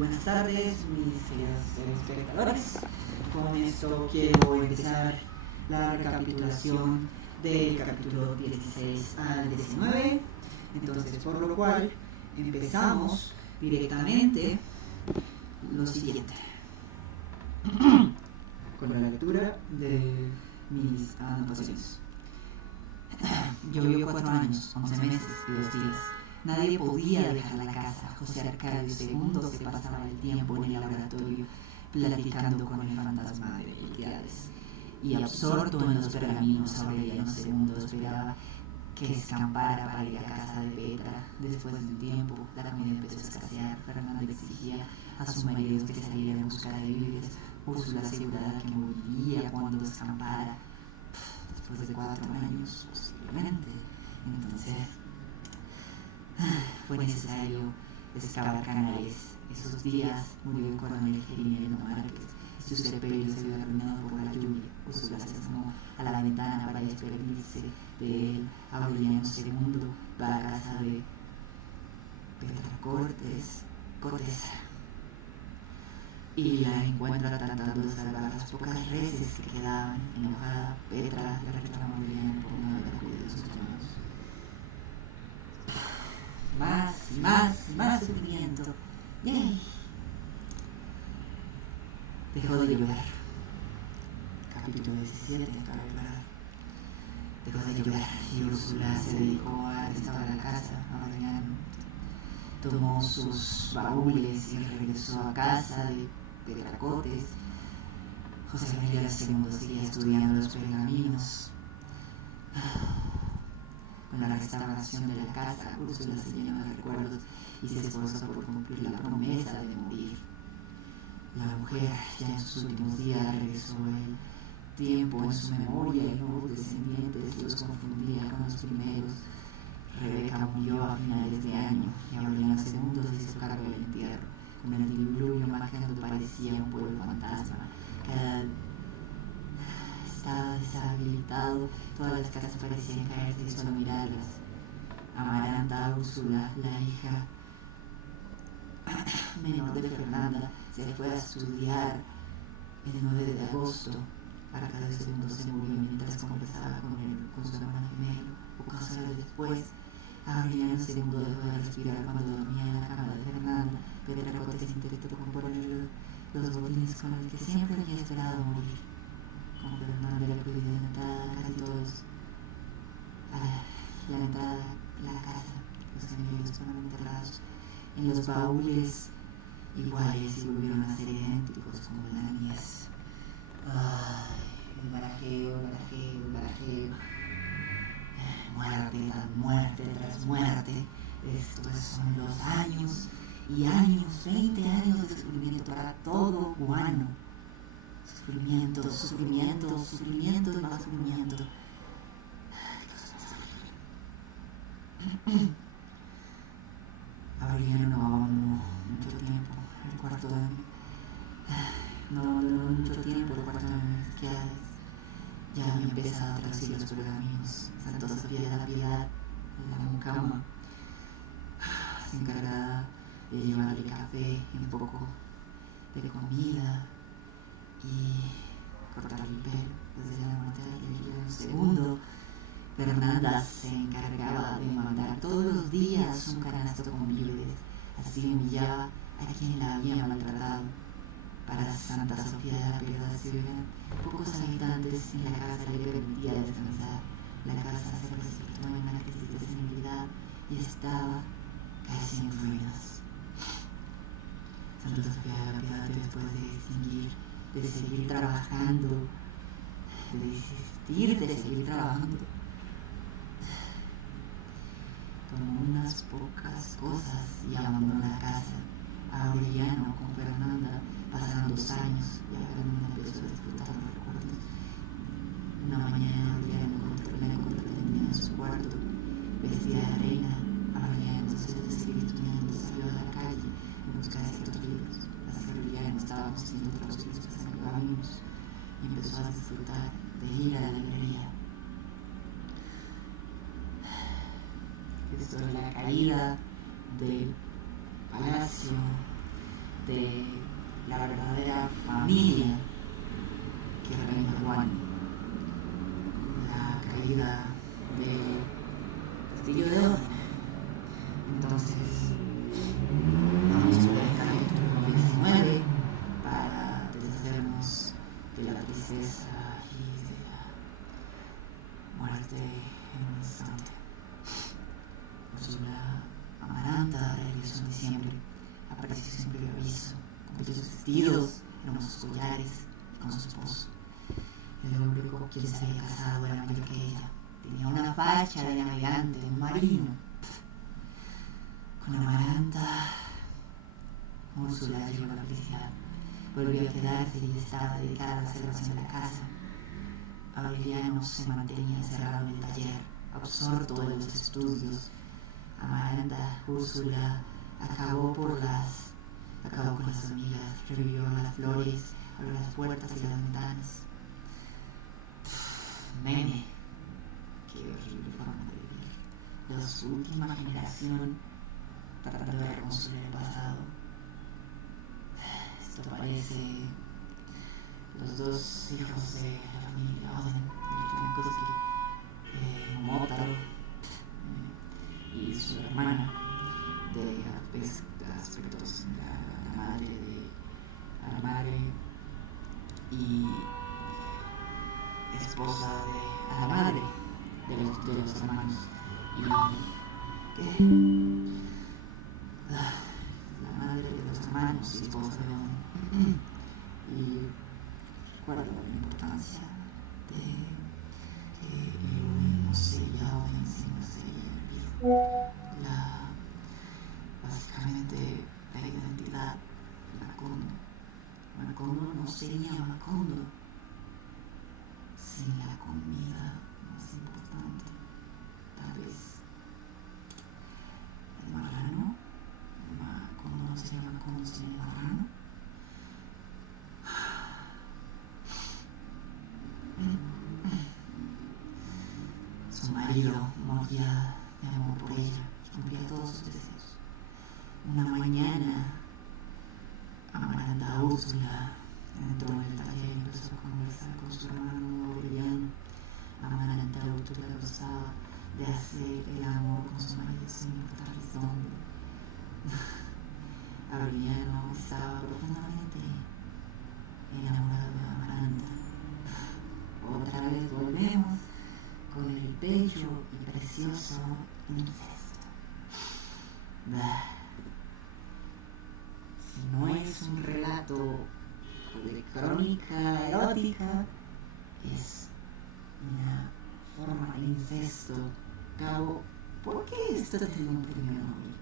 buenas tardes, mis queridos espectadores. Con esto quiero empezar la recapitulación del capítulo 16 al 19. Entonces, por lo cual, empezamos directamente lo siguiente. Con la lectura de mis anotaciones. Llovió 4 años, 11 meses y 2 días. Nadie podía dejar la casa. José Arcadio II se pasaba el tiempo en el laboratorio platicando con el fantasma de Melquiades. Y absorto en los pergaminos, Aureliano II esperaba que escampara para ir a casa de Petra. Después de un tiempo, la comida empezó a escasear. Fernanda exigía a sus maridos que salieran en busca de víveres. Úrsula aseguraba que moriría cuando escampara. Después de 4 años, posiblemente. Entonces, fue necesario excavar canales. Esos días murió el coronel Gerimino Márquez y su sepelio se vio arruinado por la lluvia. Úrsula se asomó a la ventana para despedirse de él. Aureliano II va a casa de Petra Cortés y la encuentra tratando de salvar las pocas reses que quedaban. Enojada, Petra le reclama a Aureliano por no haber acudido a sus llamados. Más sufrimiento. ¡Yay! Dejó de llover. Capítulo 17, acaba de parar. Dejó de llover y Úrsula se dedicó a restaurar la casa. Aureliano tomó sus baúles y regresó a casa de Petracotes. José María II seguía estudiando los pergaminos. Con la restauración de la casa, Úrsula se llenó de recuerdos y se esforzó por cumplir la promesa de morir. La mujer, ya en sus últimos días, regresó el tiempo en su memoria y nuevos descendientes los confundía con los primeros. Rebeca murió a finales de año y Aureliano II se hizo cargo del entierro. Con el diluvio mágico parecía un pueblo fantasma. Cada estaba deshabilitado, todas las casas parecían caerse y solo mirarlas. Amaranta, Úrsula, la hija menor de Fernanda, se fue a estudiar el 9 de agosto. Arcadio II se murió mientras conversaba con su hermano gemelo. Pocas horas después, Aureliano II dejó de respirar cuando dormía en la cama de Fernanda. Petra Cortés intentó componer los botines con los que siempre había esperado morir. Con Fernanda le prohibió la entrada casi todos la entrada a la casa. Los enemigos fueron enterrados en los baúles iguales y volvieron a ser idénticos como en la niñez. El barajeo. Muerte tras muerte. Estos son los años y años, 20 años de sufrimiento para todo cubano. Sufrimiento y más sufrimiento. Aureliano no abandonó mucho tiempo el cuarto de Melquiades. Ya había empezado a traducir los pergaminos. Santa Sofía de la Piedad, la mucama, se encargaba de llevarle café y un poco de comida y cortarle el pelo desde la muerte de Aureliano II. Fernanda se encargaba de mandar todos los días un canasto con víveres. Así humillaba a quien la había maltratado. Para Santa Sofía de la Piedad se vivían pocos habitantes en la casa, le permitía descansar. La casa se precipitó en una crisis de senilidad y estaba casi en ruinas. Santa Sofía de la Piedad, después de seguir trabajando, tomó unas pocas cosas y abandonó la casa. Aureliano con Fernanda pasaron 2 años y Fernanda empezó a disfrutar los recuerdos. Una mañana Aureliano la encontró tenida en su cuarto, vestida de reina. Aureliano se seguir estudiando, salió a la calle en busca de ciertos libros. Aureliano estaba consiguiendo traducir los pergaminos y empezó a disfrutar de ir a la librería. Esto es la caída del palacio de la verdadera familia que reina Juan, la caída del Castillo de Orden. Entonces, vamos a ver el capítulo 19 para deshacernos de la tristeza y de la muerte en un instante. Úrsula Amaranta regresó en diciembre, apareció sin previo aviso, con bellos vestidos, hermosos collares y con su esposo. El hombre con quien se había casado era mayor que ella, tenía una facha de navegante, de marino. Con Amaranta, Úrsula llegó a la felicidad, volvió a quedarse y estaba dedicada a la celebración de la casa. Aureliano se mantenía encerrado en el taller, absorto en los estudios. Amaranta, Úrsula, acabó con las hormigas, revivió las flores, abrió las puertas y las ventanas. Meme, qué horrible forma de vivir. La última generación tratando de reconstruir el pasado. Esto parece los dos hijos de la familia Oden, Momotaro y su hermana, de aspectos, la madre y esposa de la madre de los hermanos. Y ¿qué? La madre de los hermanos y esposa de Oden. Y cuál es la importancia de que Oden no se Oden sino se básicamente la identidad de Macondo. Macondo no sería Macondo sin la comida más importante. Tal vez el marrano. Macondo no sería Macondo sin el marrano. Su marido moría de amor por ella y cumplía todos sus deseos. Una mañana, Amaranta Úrsula entró en el taller y empezó a conversar con su hermano Aureliano. Amaranta Úrsula gozaba de hacer el amor con su marido sin importarles dónde. Aureliano estaba profundamente enamorado de Amaranta. Otra vez volvemos con el bello y precioso incesto. Si no es un relato de crónica erótica, es una forma de incesto. Cabo, ¿por qué esto tiene un premio Nobel?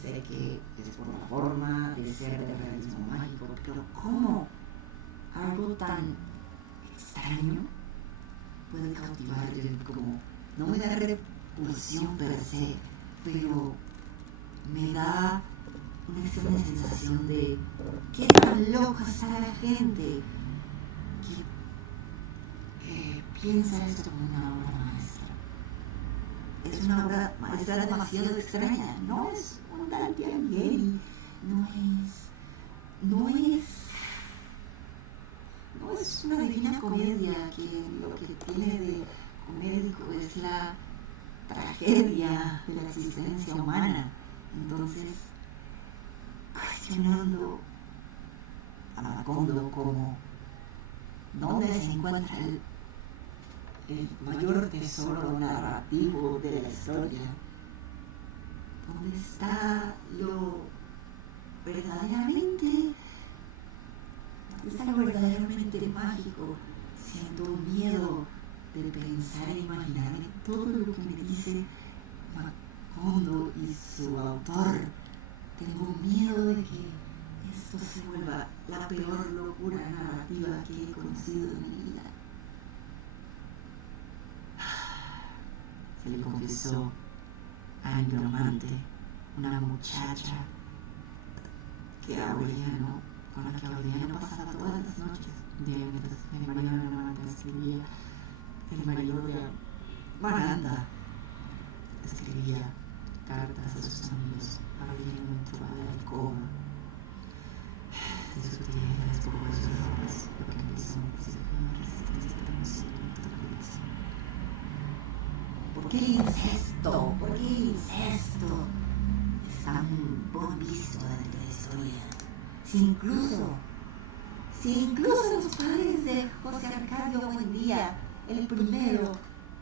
Sé que es por la forma de ser de realismo mágico, pero ¿cómo algo tan extraño puede cautivar? Como no me da repulsión per se, pero me da una sensación de qué tan loca está la gente que piensa esto como una obra maestra. Es una obra maestra demasiado extraña. No es un Dante Alighieri, no es una divina comedia que lo que tiene de comédico es la tragedia de la existencia humana. Entonces, cuestionando a Macondo como dónde se encuentra el mayor tesoro narrativo de la historia, dónde está lo verdaderamente mágico. Siento miedo de pensar e imaginar en todo lo que me dice Macondo y su autor. Tengo miedo de que esto se vuelva la peor locura narrativa que he conocido en mi vida. Se le confesó a Nigromante, una muchacha con la que Aureliano pasaba todas las noches. Mientras el marido de Amaranta escribía, el marido de Amaranta escribía cartas a sus amigos. Aureliano entró a la alcoba qué el incesto? ¿Por qué el incesto es tan poco visto dentro de la historia? Si incluso los padres de José Arcadio Buendía, el primero,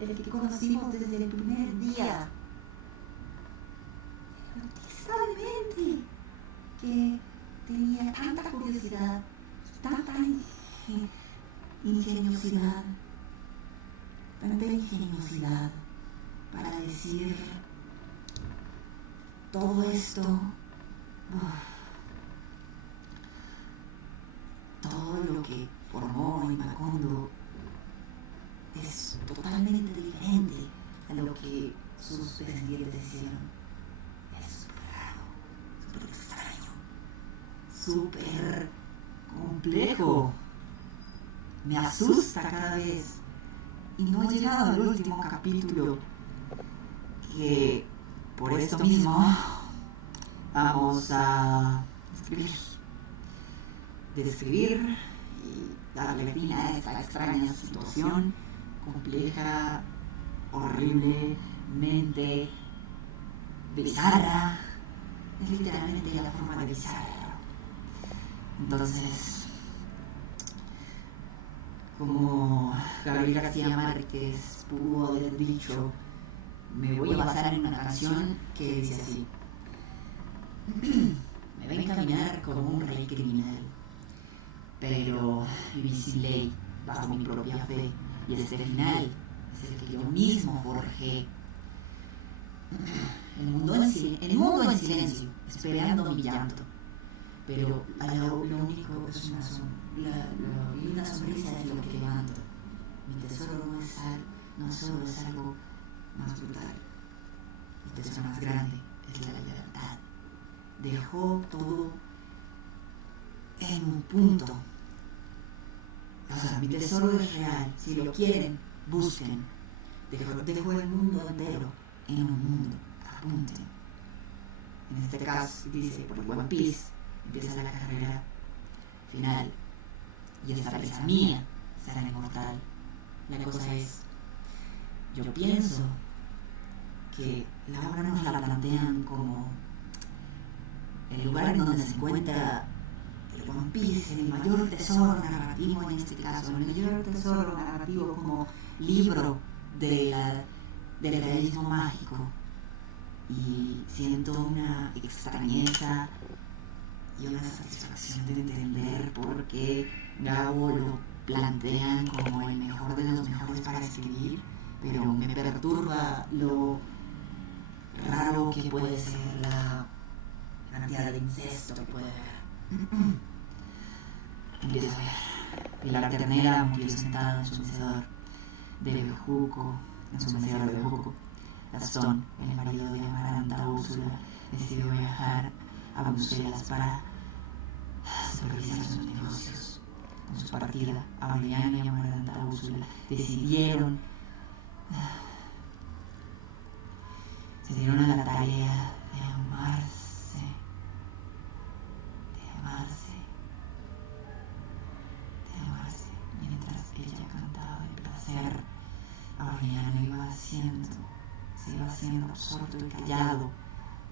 el que conocimos desde el primer día, noticiablemente que tenía tanta curiosidad, tanta ingeniosidad para decir todo esto, todo lo que formó en Macondo es totalmente diferente a lo que sus descendientes hicieron. Es súper raro, súper extraño, súper complejo. Me asusta cada vez. Y no he llegado al último capítulo, que por esto mismo vamos a describir y darle fin a esta extraña situación compleja, horriblemente bizarra. Es literalmente la forma de bizarro. Entonces, como Gabriel García Márquez pudo haber dicho, me voy a basar en una canción que dice así: me ven caminar como un rey criminal, pero viví sin ley, bajo mi propia fe, y este final es el que yo mismo forjé. El mundo en silencio, esperando mi llanto, pero lo único es una sonrisa es lo que levanto. Mi tesoro no solo es algo más brutal, el tesoro más grande es la libertad. Dejó todo en un punto. O sea, mi tesoro es real. Si lo quieren, busquen. Dejó el mundo entero en un mundo. Apunten. En este caso dice, por el One Piece empieza la carrera final, y esta presa mía será inmortal. La cosa es, yo pienso que la obra nos la plantean como el lugar en donde se encuentra el One Piece, el mayor tesoro narrativo en este caso, el mayor tesoro narrativo como libro del realismo mágico. Y siento una extrañeza y una satisfacción de entender por qué Gabo lo plantean como el mejor de los mejores para escribir, pero me perturba lo raro que puede ser la cantidad de incesto que puede haber. Empiezo a ver. Pilar Ternera murió sentada en su mecedor de Bejuco, Gastón, el marido de Amaranta Úrsula, decidió viajar a Bruselas para supervisar sus negocios. Con su partida, Aureliano y Amaranta Úrsula se dieron a la tarea de amarse, mientras ella cantaba de placer. Aureliano se iba haciendo absorto y callado,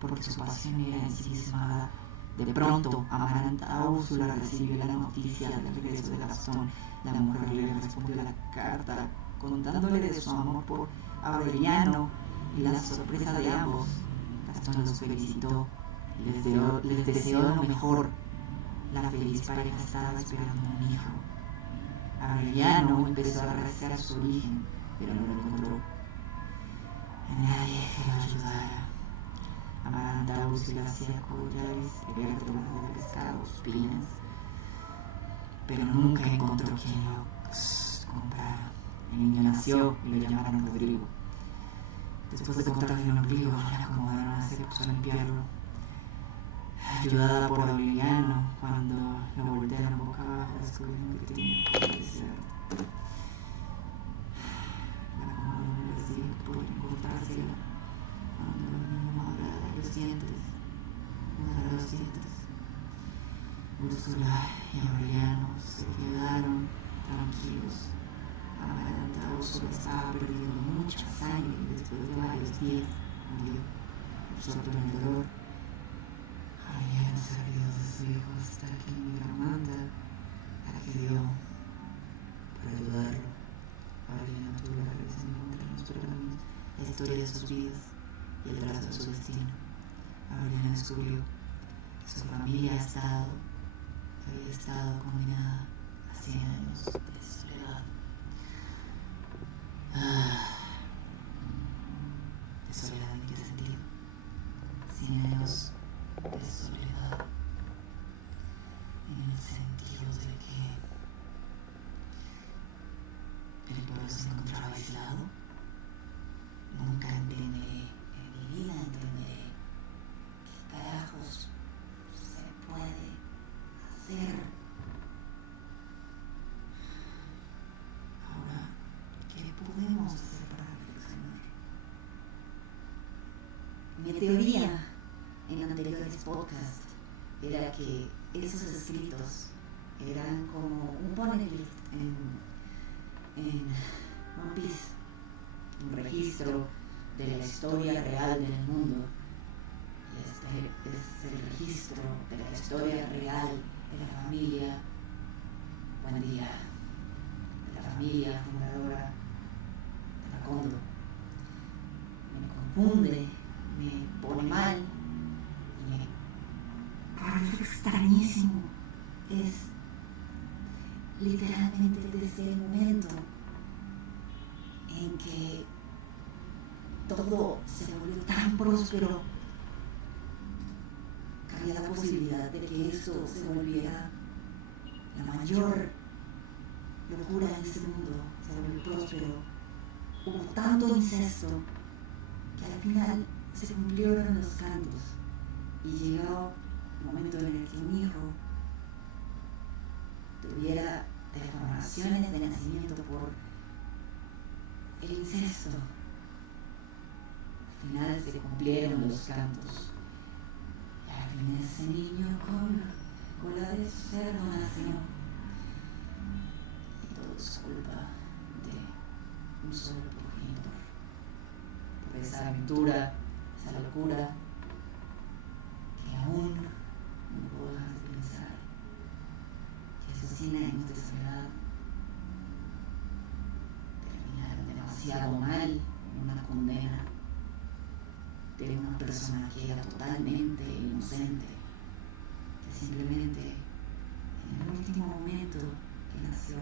porque su pasión era ensimismada. De pronto, Amaranta Úrsula recibió la noticia del regreso de Gastón. La mujer le respondió a la carta contándole de su amor por Aureliano y la sorpresa de ambos. Gastón los felicitó, les deseó lo mejor. La feliz pareja estaba esperando un hijo. Aureliano empezó a rascar su origen, pero no lo encontró. Nadie que lo ayudara. Amaranta Úrsula hacía collares de vértebras de pescados, pinas, pero nunca encontró quien lo comprara. El niño nació y lo llamaron Rodrigo. Después de cortarle el ombligo, le acomodaron a Cepos a limpiarlo. Ayudada por Aureliano, cuando lo voltearon boca abajo, descubrieron que tenía que desierto. La acomodaron y les dijo que podían cortársela cuando el niño madurara los dientes. Úrsula y Aureliano se quedaron tranquilos. Amaranta Úrsula estaba perdiendo mucha sangre después Smith murió, absorto en el dolor. Habían servido de su hijo hasta que mi Amanda, a la que dio para ayudarlo. Aureliana tuvo la revisión contra los pergaminos, la historia de sus vidas y el trazo de su destino. Aureliana descubrió que su familia había estado condenada a 100 años de soledad. ¿De soledad en qué sentido? 100 años de soledad en el sentido de que el pueblo se encontraba aislado. Nunca entenderé, en mi vida entenderé qué carajos se puede hacer. Ahora, ¿qué podemos hacer para reflexionar? Mi teoría en anteriores podcasts era que esos escritos eran como un poneglyph en One Piece, un registro de la historia real del mundo. Y este es el registro de la historia real de la familia Buendía, de la familia fundadora de Macondo. Me confunde, me pone mal y me parece extrañísimo. Es literalmente desde el momento en que todo se volvió tan próspero, cabía la posibilidad de que esto se volviera la mayor locura en este mundo. Se volvió próspero, hubo tanto incesto que al final se cumplieron los cantos y llegó el momento en el que un hijo tuviera deformaciones de nacimiento por el incesto. Al final se cumplieron los cantos y al final ese niño con la de cerdo nació, y todo es culpa de un solo progenitor, por esa aventura, esa locura que aún no puedo dejar de pensar que esos 100 años de soledad terminaron demasiado mal en una condena de una persona que era totalmente inocente, que simplemente en el último momento que nació